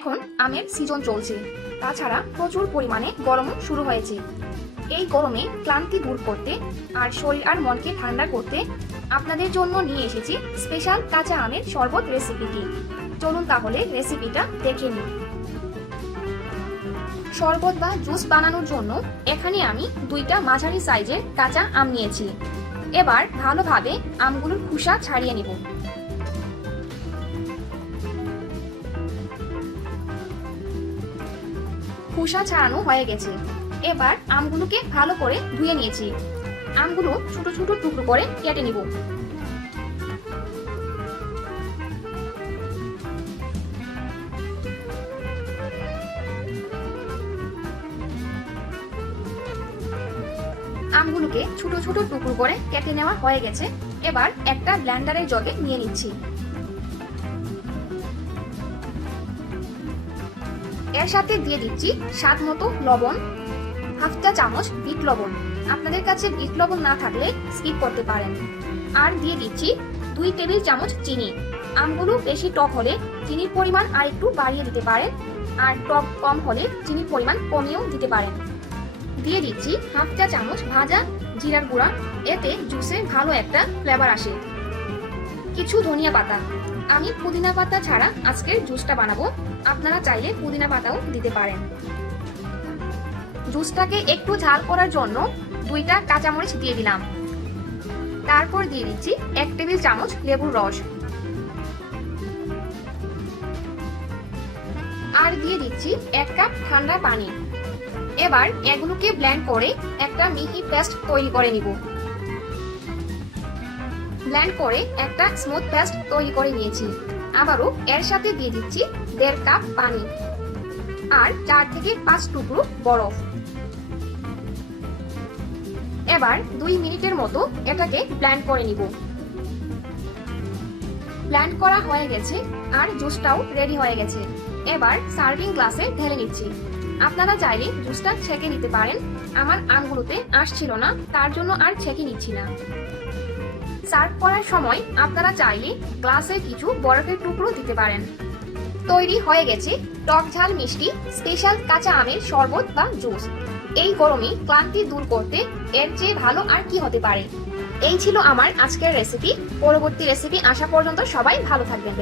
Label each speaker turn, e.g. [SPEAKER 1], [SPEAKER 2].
[SPEAKER 1] এখন আমের সিজন চলছে। তাছাড়া প্রচুর পরিমাণে গরমও শুরু হয়েছে। এই গরমে ক্লান্তি দূর করতে আর শরীর আর মনকে ঠান্ডা করতে আপনাদের জন্য নিয়ে এসেছি স্পেশাল কাঁচা আমের শরবত রেসিপিটি চলুন তাহলে রেসিপিটা দেখে নিন শরবত বা জুস বানানোর জন্য এখানে আমি দুইটা মাঝারি সাইজের কাঁচা আম নিয়েছি। এবার ভালোভাবে আমগুলোর খোসা ছাড়িয়ে নেব। খোসা ছাড়ানো হয়ে গেছে। এবার আমগুলোকে ভালো করে ধুয়ে নিয়েছি। আমগুলো ছোট ছোট টুকরো করে কেটে নিব। আমগুলোকে ছোট ছোট টুকরো করে কেটে নেওয়া হয়ে গেছে। এবার একটা ব্ল্যান্ডারের জগে নিয়ে নিচ্ছি। এর সাথে দিয়ে দিচ্ছি স্বাদ মতো লবণ, হাফ চা চামচ বিট লবণ। আপনাদের কাছে বিট লবণ না থাকলে স্কিপ করতে পারেন। আর দিয়ে দিচ্ছি দুই টেবিল চামচ চিনি। আমগুলো বেশি টক হলে চিনির পরিমাণ আর একটু বাড়িয়ে দিতে পারেন। আর টক কম হলে চিনির পরিমাণ কমিয়েও দিতে পারেন। দিয়ে দিচ্ছি হাফ চা চামচ ভাজা জিরার গুঁড়া। এতে জুসে ভালো একটা ফ্লেভার আসে। কিছু ধনিয়া পাতা। আমি পুদিনা পাতা ছাড়া আজকের জুসটা বানাবো। আপনারা চাইলে পুদিনা পাতাও দিতে পারেন। জুসটাকে একটু ঝাল করার জন্য দুইটা কাঁচামরিচ দিয়ে দিলাম। তারপর দিয়ে দিচ্ছি এক টেবিল চামচ লেবুর রস। আর দিয়ে দিচ্ছি এক কাপ ঠান্ডা পানি। এবার এগুলোকে ব্লেন্ড করে একটা মিহি পেস্ট তৈরি করে নিব। ব্লেন্ড করে একটা স্মুথ পেস্ট তৈরি করে নিয়েছি। আবারও এর সাথে দিয়ে দিচ্ছি দেড় কাপ পানি আর চার থেকে পাঁচ টুকরো বরফ। এবার দুই মিনিটের মতো এটাকে ব্লেন্ড করে নিব। ব্লেন্ড করা হয়ে গেছে আর জুসটাও রেডি হয়ে গেছে। এবার সার্ভিং গ্লাসে ঢেলে নিচ্ছি। আপনারা চাইলে জুসটা ছেঁকে নিতে পারেন। আমার আমগুলোতে আসছিল না, তার জন্য আর ছেঁকে নিচ্ছি না। সার্ভ করার সময় আপনারা চাইলে গ্লাসে কিছু বরফের টুকরো দিতে পারেন। তৈরি হয়ে গেছে টক ঝাল মিষ্টি, স্পেশাল কাঁচা আমের শরবত বা জুস। এই গরমে ক্লান্তি দূর করতে এর চেয়ে ভালো আর কি হতে পারে? এই ছিল আমার আজকের রেসিপি পরবর্তী রেসিপি আসা পর্যন্ত সবাই ভালো থাকবেন।